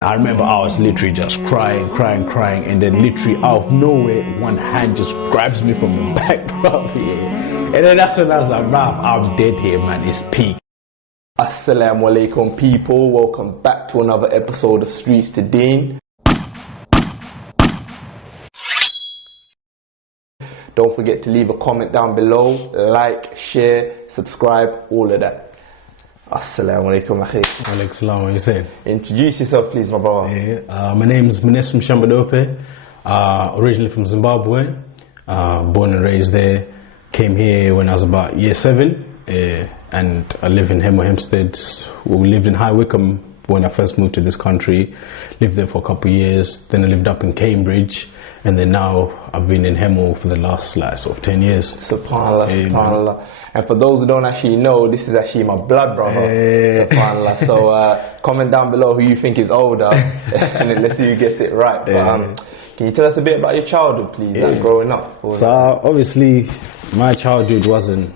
I remember I was literally just crying, and then literally out of nowhere, one hand just grabs me from the back, bro. Yeah. And then that's when I was like, bruv, I'm dead here, man. It's peak. Assalamu alaikum, people. Welcome back to another episode of Streets to Deen. Don't forget to leave a comment down below, like, share, subscribe, all of that. Assalamu alaikum, akhi. Alaikum salam, what are you saying? Introduce yourself, please, my brother. Yeah, my name is Munesu from Shambadope, originally from Zimbabwe, born and raised there. Came here when I was about year 7, and I live in Hempstead. We lived in High Wycombe when I first moved to this country. Lived there for a couple of years. Then I lived up in Cambridge, and then now I've been in Hemo for the last sort of 10 years. Subhanallah, subhanallah. And for those who don't actually know, this is actually my blood brother. Subhanallah. So comment down below who you think is older, and then let's see who gets it right. But can you tell us a bit about your childhood, please, like growing up? So obviously, my childhood wasn't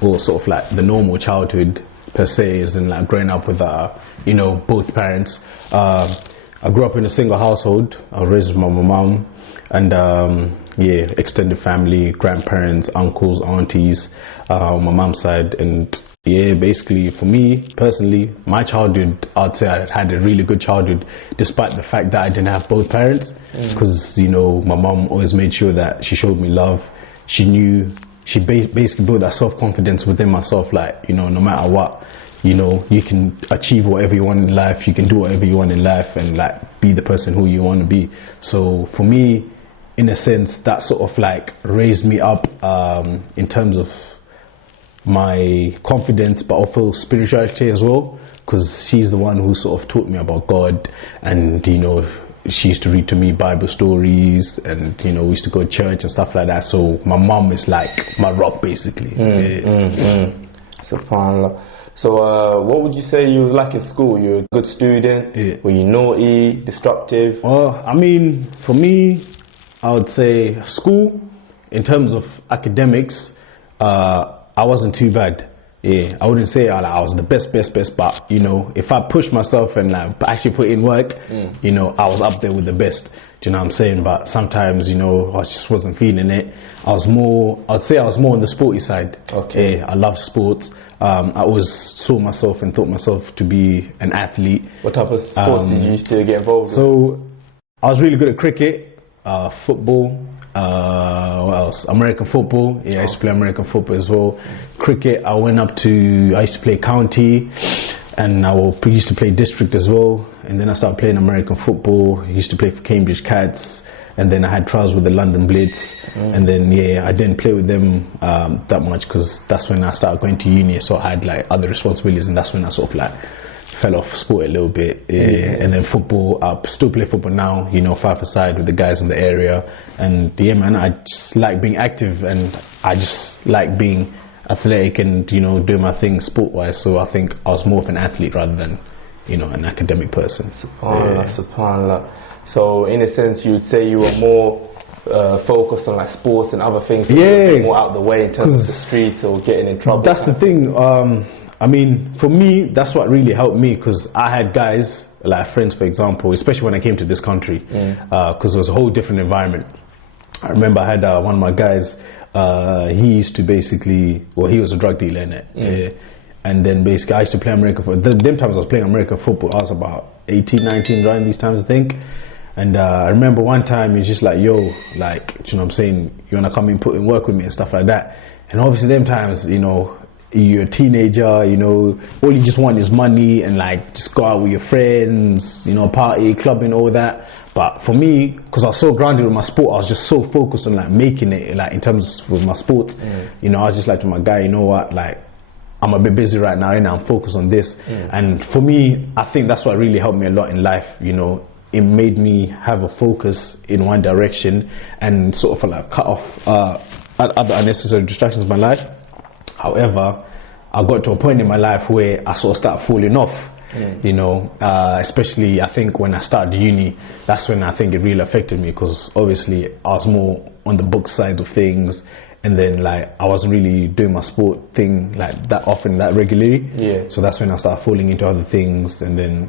sort of like the normal childhood per se, as in like growing up with both parents. I grew up in a single household. I was raised with my mom, and extended family, grandparents, uncles, aunties on my mom's side. And basically for me personally, my childhood, I'd say I had a really good childhood, despite the fact that I didn't have both parents, because my mom always made sure that she showed me love. She basically built that self-confidence within myself, like, no matter what, you can achieve whatever you want in life, you can do whatever you want in life, and like be the person who you want to be. So for me, in a sense, that sort of like raised me up in terms of my confidence, but also spirituality as well, because she's the one who sort of taught me about God. And she used to read to me Bible stories, and we used to go to church and stuff like that. So my mom is like my rock, basically. Subhanallah. So what would you say you was like in school? You were a good student? Were you naughty, destructive? I mean, for me, I would say school, in terms of academics, I wasn't too bad. I wouldn't say I was the best, but if I pushed myself and like actually put in work, I was up there with the best. Do you know what I'm saying? But sometimes, I just wasn't feeling it. I'd say I was more on the sporty side. Okay. I love sports. I always saw myself and thought myself to be an athlete. What type of sports did you used to get involved with? So I was really good at cricket, football, what else? American football. I used to play American football as well. Cricket, I used to play county, and I used to play district as well. And then I started playing American football. I used to play for Cambridge Cats. And then I had trials with the London Blitz, and then I didn't play with them that much, because that's when I started going to uni, so I had like other responsibilities, and that's when I sort of like fell off sport a little bit. And then football, I still play football now, 5-a-side with the guys in the area. And man, I just like being active, and I just like being athletic and doing my thing sport-wise. So I think I was more of an athlete rather than an academic person. Subhanallah, subhanallah. So in a sense, you would say you were more focused on like sports and other things, so more out the way in terms of the streets or getting in trouble. That's the thing. I mean, for me, that's what really helped me, because I had guys, like friends, for example, especially when I came to this country, because it was a whole different environment. I remember I had one of my guys, he used to basically, he was a drug dealer in it. And then basically I used to play American football. Them times I was playing American football, I was about 18, 19 around these times, I think. And I remember one time he's just like, yo, like, you know what I'm saying, you want to come in, put in work with me and stuff like that. And obviously them times, you're a teenager, all you just want is money and like just go out with your friends, party, clubbing, all that. But for me, because I was so grounded with my sport, I was just so focused on like making it, like in terms with my sport. I was just like to my guy, you know what, like, I'm a bit busy right now and I'm focused on this. And for me, I think that's what really helped me a lot in life. It made me have a focus in one direction and sort of like cut off other unnecessary distractions in my life. However, I got to a point in my life where I sort of started falling off. Especially I think when I started uni, that's when I think it really affected me, because obviously I was more on the book side of things, and then like I wasn't really doing my sport thing like that often, that regularly. So that's when I started falling into other things, and then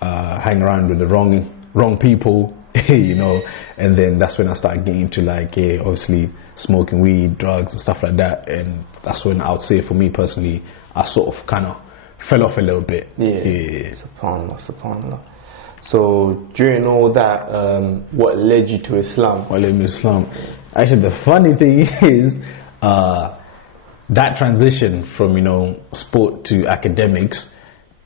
hang around with the wrong people, you know, and then that's when I started getting into like, obviously smoking weed, drugs and stuff like that, and that's when I would say for me personally, I sort of kind of fell off a little bit. Yeah. Subhanallah. So during all that, what led you to Islam? What led me to Islam? Actually, the funny thing is, that transition from, you know, sport to academics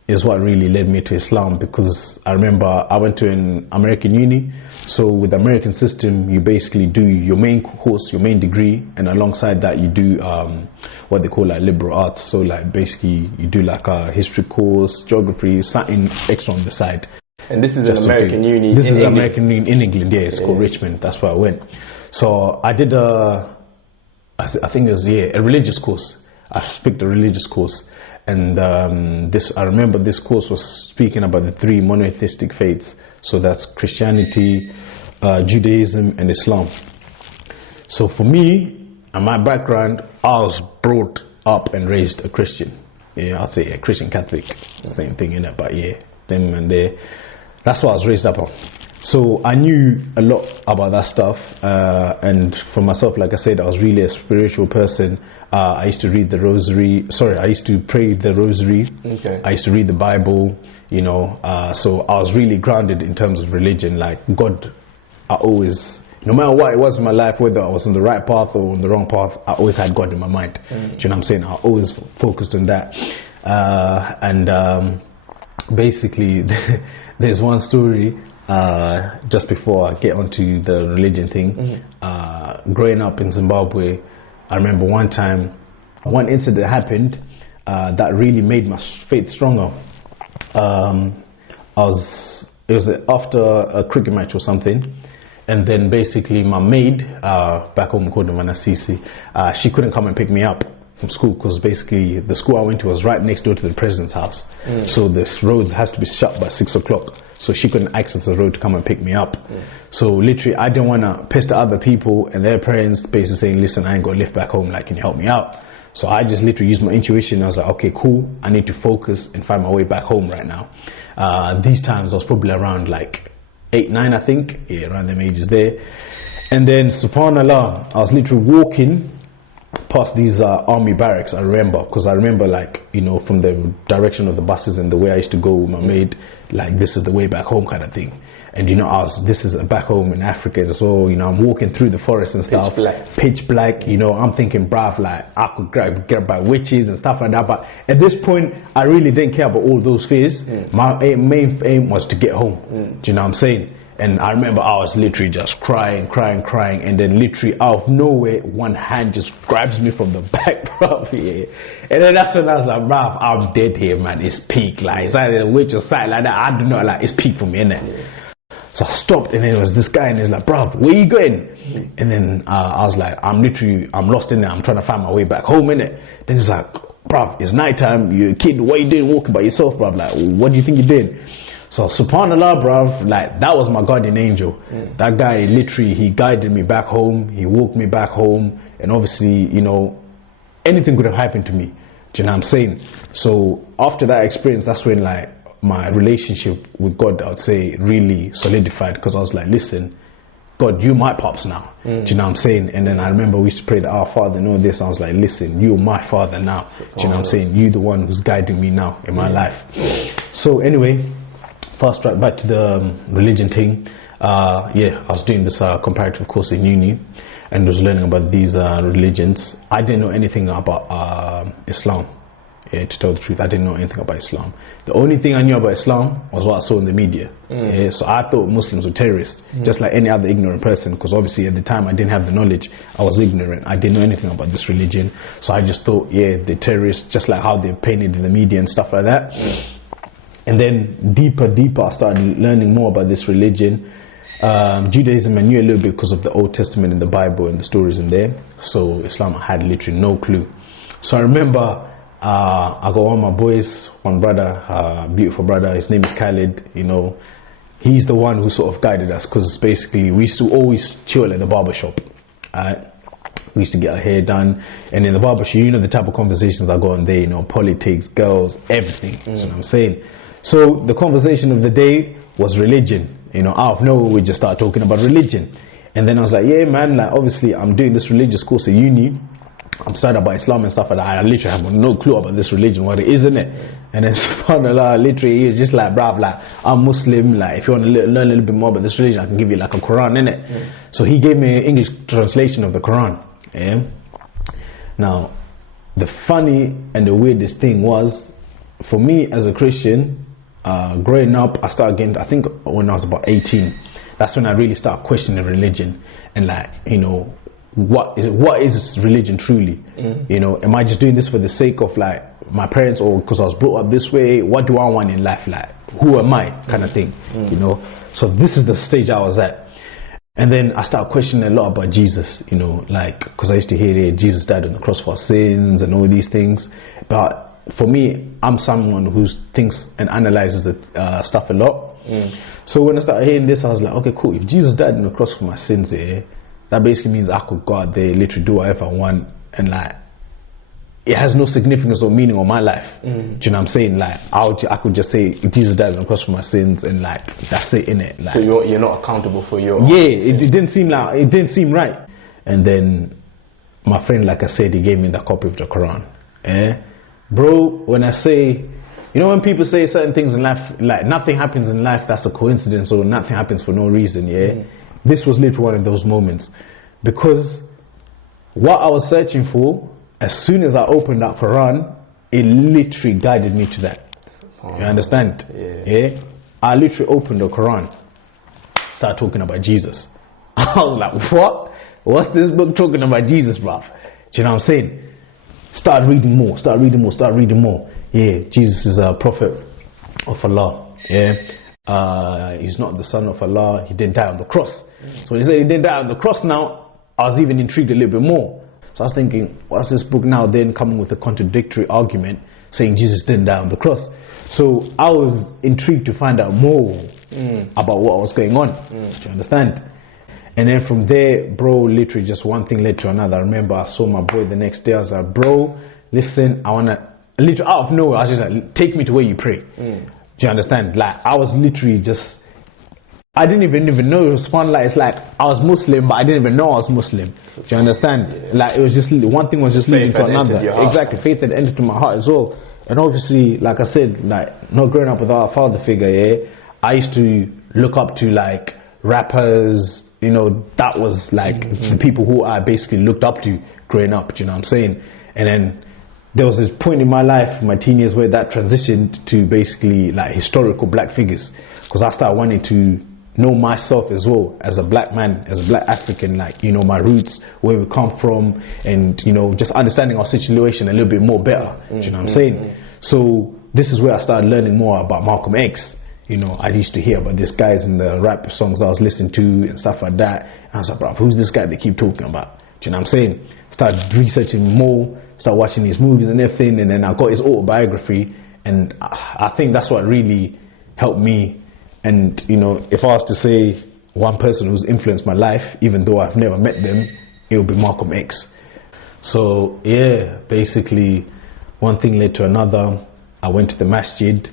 is what really led me to Islam, because I remember I went to an American uni. So with the American system, you basically do your main course, your main degree, and alongside that you do what they call like liberal arts. So like basically you do like a history course, geography, something extra on the side. And this is an American uni. This is an American uni in England. Yeah, it's called Richmond. That's where I went. So I did I think it was a religious course. I picked a religious course, and I remember this course was speaking about the three monotheistic faiths. So that's Christianity, Judaism, and Islam. So for me, and my background, I was brought up and raised a Christian. Yeah, I'll say a Christian Catholic, same thing in it. But yeah, them and there. That's what I was raised up on. So I knew a lot about that stuff, and for myself, like I said, I was really a spiritual person. I used to read the rosary. I used to pray the rosary. Okay. I used to read the Bible, you know. So I was really grounded in terms of religion. Like God, I always, no matter what it was in my life, whether I was on the right path or on the wrong path, I always had God in my mind. Do you know what I'm saying? I always focused on that. Basically, there's one story. Just before I get onto the religion thing, growing up in Zimbabwe, I remember one incident happened that really made my faith stronger. It was after a cricket match or something, and then basically my maid back home called Munesu, she couldn't come and pick me up from school, because basically the school I went to was right next door to the president's house. So the roads has to be shut by 6 o'clock. So she couldn't access the road to come and pick me up. So literally, I didn't want to pester other people and their parents, basically saying, listen, I ain't got to live back home, like, can you help me out? So I just literally used my intuition. I was like, okay, cool, I need to focus and find my way back home right now. These times I was probably around like 8, 9, I think, around them ages there. And then subhanallah, I was literally walking past these army barracks. I remember, because I remember, like, you know, from the direction of the buses and the way I used to go with my maid, like, this is the way back home kind of thing. And you know, this is back home in Africa as well. You know, I'm walking through the forest and stuff, pitch black. You know, I'm thinking, bruv, like, I could get by witches and stuff like that. But at this point, I really didn't care about all those fears. My main aim was to get home. Do you know what I'm saying? And I remember I was literally just crying, and then literally out of nowhere, one hand just grabs me from the back, bruv. And then that's when I was like, bruv, I'm dead here, man. It's peak, like, it's either a witch or something like that. I don't know, like, it's peak for me, innit? So I stopped, and then there was this guy, and he's like, bruv, where you going? And then I was like, I'm lost in there. I'm trying to find my way back home, innit? Then he's like, bruv, it's nighttime. You're a kid. What are you doing walking by yourself, bruv? Like, what do you think you're doing? So subhanallah, bruv, like, that was my guardian angel. That guy, literally, he guided me back home. He walked me back home. And obviously, you know, anything could have happened to me. Do you know what I'm saying? So after that experience, that's when, like, my relationship with God, I would say, really solidified, because I was like, listen, God, you my pops now. Do you know what I'm saying? And then I remember we used to pray that Our Father, know this. I was like, listen, you're my Father now. Do you know what I'm saying? You the one who's guiding me now in my life. So anyway, fast right back to the religion thing. I was doing this comparative course in uni, and was learning about these religions. I didn't know anything about Islam. To tell the truth, I didn't know anything about Islam. The only thing I knew about Islam was what I saw in the media. So I thought Muslims were terrorists, just like any other ignorant person, because obviously at the time I didn't have the knowledge. I was ignorant. I didn't know anything about this religion. So I just thought, they're terrorists, just like how they're painted in the media and stuff like that. And then deeper, I started learning more about this religion. Judaism I knew a little bit because of the Old Testament and the Bible and the stories in there. So Islam I had literally no clue. So I remember I got one of my boys, one brother, beautiful brother, his name is Khalid. You know, he's the one who sort of guided us, because basically we used to always chill at the barber shop. We used to get our hair done, and in the barber shop, you know the type of conversations I go on there, you know, politics, girls, everything. You know what I'm saying? So the conversation of the day was religion. You know, out of nowhere we just started talking about religion. And then I was like, yeah man, like obviously I'm doing this religious course at uni. I'm studying about Islam and stuff like that. I literally have no clue about this religion, what it is, isn't it? And then subhanAllah, literally he was just like, bruv, like I'm Muslim, like if you want to learn a little bit more about this religion, I can give you like a Quran, innit? So he gave me an English translation of the Quran. Yeah? Now, the funny and the weirdest thing was, for me as a Christian, growing up, I started getting, I think when I was about 18, that's when I really started questioning religion and like, you know, what is religion truly? You know, am I just doing this for the sake of like my parents or because I was brought up this way? What do I want in life? Like, who am I? Kind of thing, you know. So this is the stage I was at. And then I started questioning a lot about Jesus, you know, like, because I used to hear that Jesus died on the cross for our sins and all these things. But for me, I'm someone who thinks and analyzes the stuff a lot. So when I started hearing this, I was like, okay, cool. If Jesus died on the cross for my sins, that basically means I could go out there, literally do whatever I want, and like, it has no significance or meaning on my life. Do you know what I'm saying? Like, I could just say Jesus died on the cross for my sins, and like that's it, innit? Like, so you're not accountable for your it didn't seem right. And then my friend, like I said, he gave me the copy of the Quran. Bro, when I say, you know, when people say certain things in life, like nothing happens in life that's a coincidence or nothing happens for no reason, this was literally one of those moments, because what I was searching for, as soon as I opened that Quran, it literally guided me to that. You understand? I literally opened the Quran, started talking about Jesus. I was like, what? What's this book talking about Jesus, bruv? Do you know what I'm saying? Start reading more. Jesus is a prophet of Allah. He's not the son of Allah. He didn't die on the cross. So when he said he didn't die on the cross, now I was even intrigued a little bit more. So I was thinking, what's this book now then coming with a contradictory argument saying Jesus didn't die on the cross? So I was intrigued to find out more about what was going on. Do you understand? And then from there, bro, literally just one thing led to another. I remember I saw my boy the next day. I was like, bro, listen, I want to, literally out of nowhere, I was just like, take me to where you pray. Do you understand? Like, I was literally just, I didn't even know it was fun. Like, it's like I was Muslim, but I didn't even know I was Muslim. Do you understand? Like, it was just, one thing was just leading to another. Exactly, faith had entered to my heart as well. And obviously, like I said, like, not growing up without a father figure, I used to look up to like rappers, you know, that was like the people who I basically looked up to growing up, do you know what I'm saying? And then there was this point in my life, my teen years, where that transitioned to basically like historical black figures, because I started wanting to know myself as well as a black man, as a black African, like, you know, my roots, where we come from, and, you know, just understanding our situation a little bit more better. Do you know what I'm saying? So this is where I started learning more about Malcolm X. You know, I used to hear about these guys in the rap songs I was listening to and stuff like that. And I was like, bro, who's this guy they keep talking about? Do you know what I'm saying? Started researching more, started watching his movies and everything, and then I got his autobiography, and I think that's what really helped me. And, you know, if I was to say one person who's influenced my life, even though I've never met them, it would be Malcolm X. So yeah, basically one thing led to another. I went to the masjid,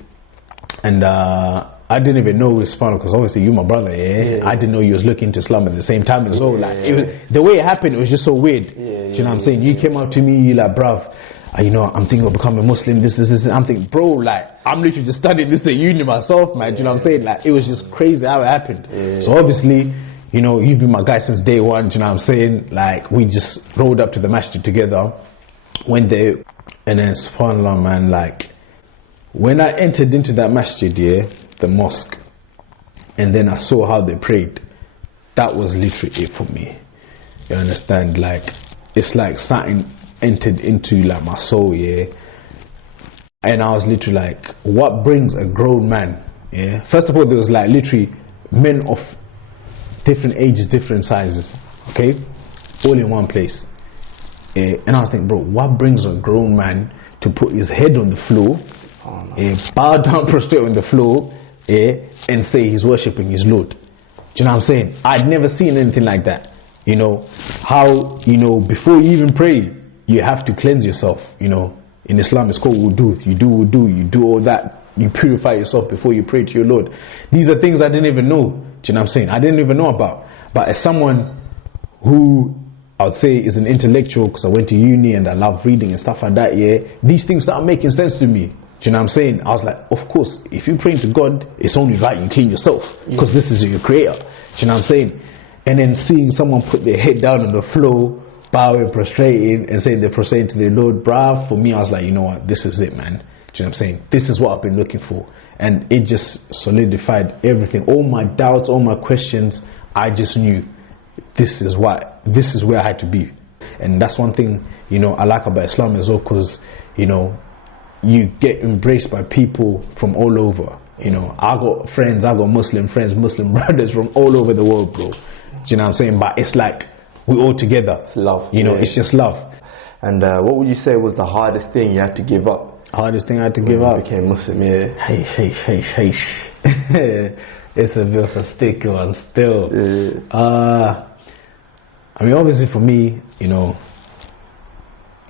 and I didn't even know it was fun, because obviously you my brother, I didn't know you was looking to Islam at the same time as well. Like, it was, the way it happened, it was just so weird. Do you know what I'm saying? You came up to me, you like, bruv, you know, I'm thinking of becoming a Muslim, this. I'm thinking, bro, like, I'm literally just studying this at uni myself, man. Do you know what I'm saying? Like, it was just crazy how it happened. So obviously, you know, you've been my guy since day one. Do you know what I'm saying? Like, we just rolled up to the masjid together, went there, and then subhanAllah, man, like, when I entered into that masjid, the mosque, and then I saw how they prayed, that was literally it for me. You understand? Like, it's like something entered into like my soul, and I was literally like, what brings a grown man? First of all, there was like literally men of different ages, different sizes, okay, all in one place. And I was thinking, bro, what brings a grown man to put his head on the floor, bow down, prostrate on the floor, and say he's worshipping his Lord? Do you know what I'm saying? I'd never seen anything like that. You know, how, you know, before you even pray, you have to cleanse yourself. You know, in Islam it's called wudu. You do wudu, you do all that you purify yourself before you pray to your Lord. These are things I didn't even know. Do you know what I'm saying? I didn't even know about. But as someone who I would say is an intellectual, because I went to uni and I love reading and stuff like that, yeah, these things start making sense to me. Do you know what I'm saying? I was like, of course, if you're praying to God, it's only right you clean yourself, because this is your creator. Do you know what I'm saying? And then seeing someone put their head down on the floor, bowing, prostrating, and saying they're prostrating to their Lord, bruh, for me, I was like, you know what, this is it, man. Do you know what I'm saying? This is what I've been looking for. And it just solidified everything. All my doubts, all my questions, I just knew this is where I had to be. And that's one thing, you know, I like about Islam as well, because, you know, you get embraced by people from all over. You know, I got friends, I got Muslim friends, Muslim brothers from all over the world, bro. Do you know what I'm saying? But it's like we're all together. It's love. You know, it's just love. And what would you say was the hardest thing you had to give up? Hardest thing I had to give up? Became Muslim, yeah. Hey. It's a bit of a sticky one still. I mean, obviously for me, you know,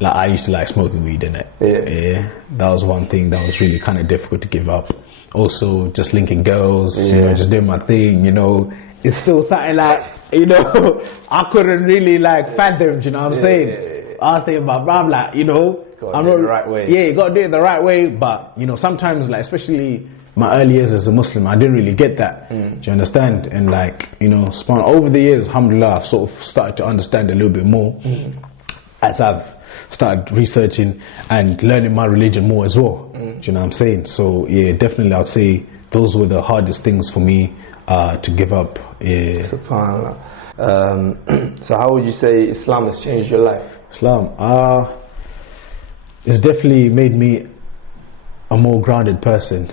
like I used to like smoking weed, innit? Yeah. That was one thing that was really kind of difficult to give up. Also, just linking girls, you know, just doing my thing, you know. It's still something like, you know, I couldn't really like fathom, you know what I'm saying? I was thinking about, bro, like, you know, I'm not the right way. Yeah, you gotta do it the right way, but, you know, sometimes, like, especially my early years as a Muslim, I didn't really get that. Do you understand? And like, you know, over the years, alhamdulillah, I've sort of started to understand a little bit more as I've started researching and learning my religion more as well. Do you know what I'm saying? So yeah, definitely I'll say those were the hardest things for me to give up. Yeah. So how would you say Islam has changed your life? Islam, it's definitely made me a more grounded person,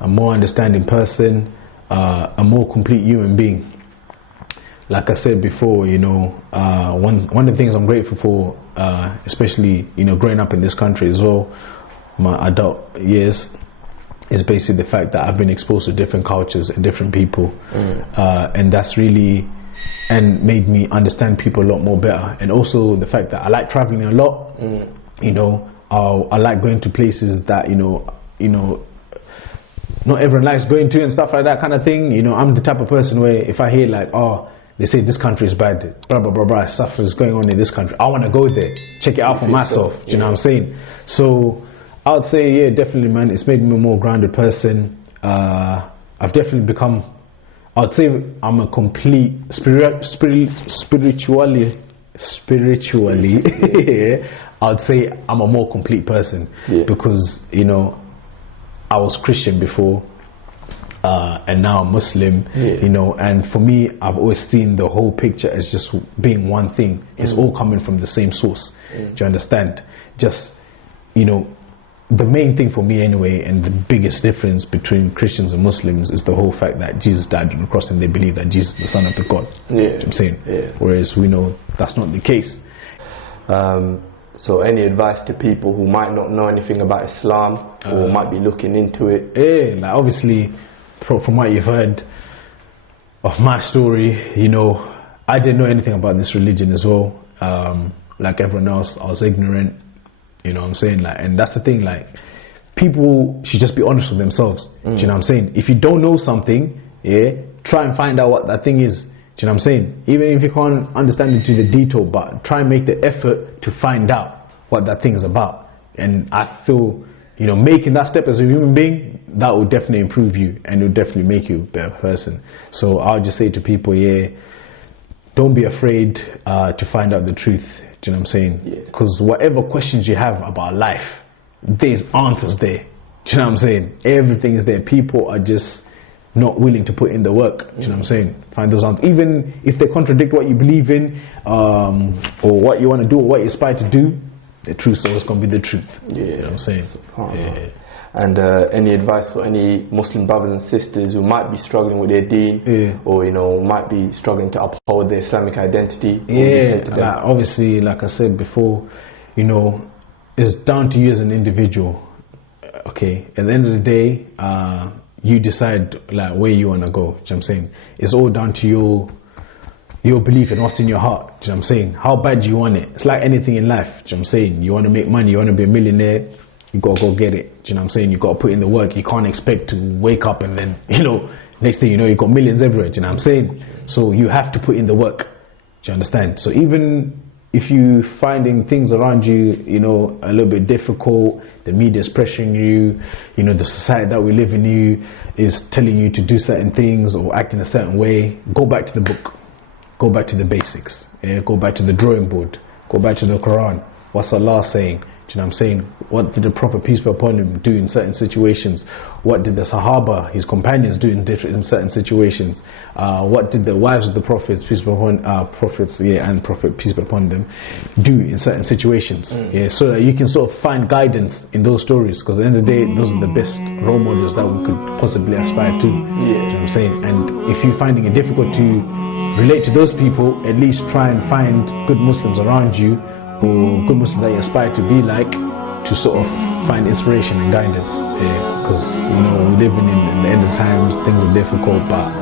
a more understanding person, a more complete human being. Like I said before, you know, one of the things I'm grateful for, especially, you know, growing up in this country as well, my adult years, is basically the fact that I've been exposed to different cultures and different people, and that's really made me understand people a lot more better. And also the fact that I like traveling a lot. You know, I like going to places that you know not everyone likes going to and stuff like that kind of thing. You know, I'm the type of person where if I hear like, oh, they say this country is bad, blah blah blah blah, stuff is going on in this country, I want to go there, check it out for myself. Do you know what I'm saying? So I would say, yeah, definitely, man, it's made me a more grounded person. I've definitely become, I would say I'm a complete spiritually I would say I'm a more complete person, because, you know, I was Christian before, and now I'm Muslim, you know, and for me, I've always seen the whole picture as just being one thing. It's all coming from the same source. Do you understand? Just, you know, the main thing for me anyway, and the biggest difference between Christians and Muslims, is the whole fact that Jesus died on the cross and they believe that Jesus is the Son of the God. You know what I'm saying? Whereas we know that's not the case. So any advice to people who might not know anything about Islam or might be looking into it? Yeah, like obviously from what you've heard of my story, you know, I didn't know anything about this religion as well. Like everyone else, I was ignorant, you know what I'm saying? Like, and that's the thing, like, people should just be honest with themselves. Do you know what I'm saying? If you don't know something, try and find out what that thing is. Do you know what I'm saying? Even if you can't understand it to the detail, but try and make the effort to find out what that thing is about. And I feel, you know, making that step as a human being, that will definitely improve you and it will definitely make you a better person. So I'll just say to people, don't be afraid to find out the truth. Do you know what I'm saying? Because whatever questions you have about life, there's answers there. Do you know what I'm saying? Everything is there. People are just not willing to put in the work. Do you know what I'm saying? Find those answers. Even if they contradict what you believe in, or what you want to do, or what you aspire to do, the truth is always going to be the truth. You know what I'm saying? And any advice for any Muslim brothers and sisters who might be struggling with their deen, or, you know, might be struggling to uphold their Islamic identity? Like, obviously, like I said before, you know, it's down to you as an individual. Okay, at the end of the day, you decide like where you want to go. Do you know what I'm saying? It's all down to your belief and what's in your heart. Do you know what I'm saying? How bad do you want it? It's like anything in life. Do you know what I'm saying? You want to make money, you want to be a millionaire, you gotta go get it. Do you know what I'm saying? You gotta put in the work. You can't expect to wake up and then, you know, next thing you know, you've got millions everywhere. Do you know what I'm saying? So you have to put in the work. Do you understand? So even if you finding things around you, you know, a little bit difficult, the media's pressuring you, you know, the society that we live in is telling you to do certain things or act in a certain way, go back to the book. Go back to the basics. Yeah? Go back to the drawing board. Go back to the Quran. What's Allah saying? Do you know what I'm saying? What did the Prophet, peace be upon him, do in certain situations? What did the Sahaba, his companions, do in certain situations? What did the wives of the Prophets, peace be upon and Prophet, peace be upon them, do in certain situations? Yeah, so that you can sort of find guidance in those stories, because at the end of the day, those are the best role models that we could possibly aspire to. Yeah. Do you know what I'm saying? And if you're finding it difficult to relate to those people, at least try and find good Muslims around you, or good Muslims that you aspire to be like, to sort of find inspiration and guidance. Because you know, we're living in the end of times, things are difficult, but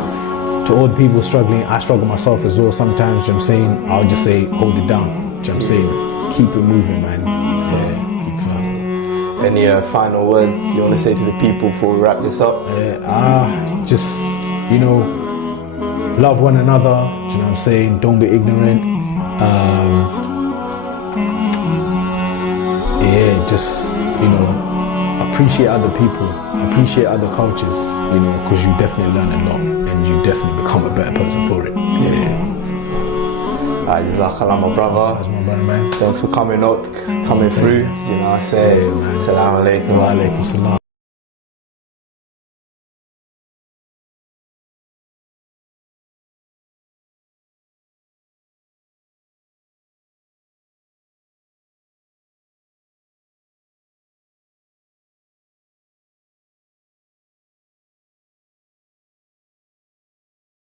to all the people struggling, I struggle myself as well sometimes. You know what I'm saying? I'll just say, hold it down. You know what I'm saying? Keep it moving, man. Keep firm. Any final words you want to say to the people before we wrap this up? Just, you know, love one another. Do you know what I'm saying? Don't be ignorant. Just, you know, appreciate other people, appreciate other cultures, you know, because you definitely learn a lot and you definitely become a better person for it. Jazakallah, my brother. That's my brother, man. Thanks for coming through. You know, I say, Assalamu alaikum. Wa alaikum salam.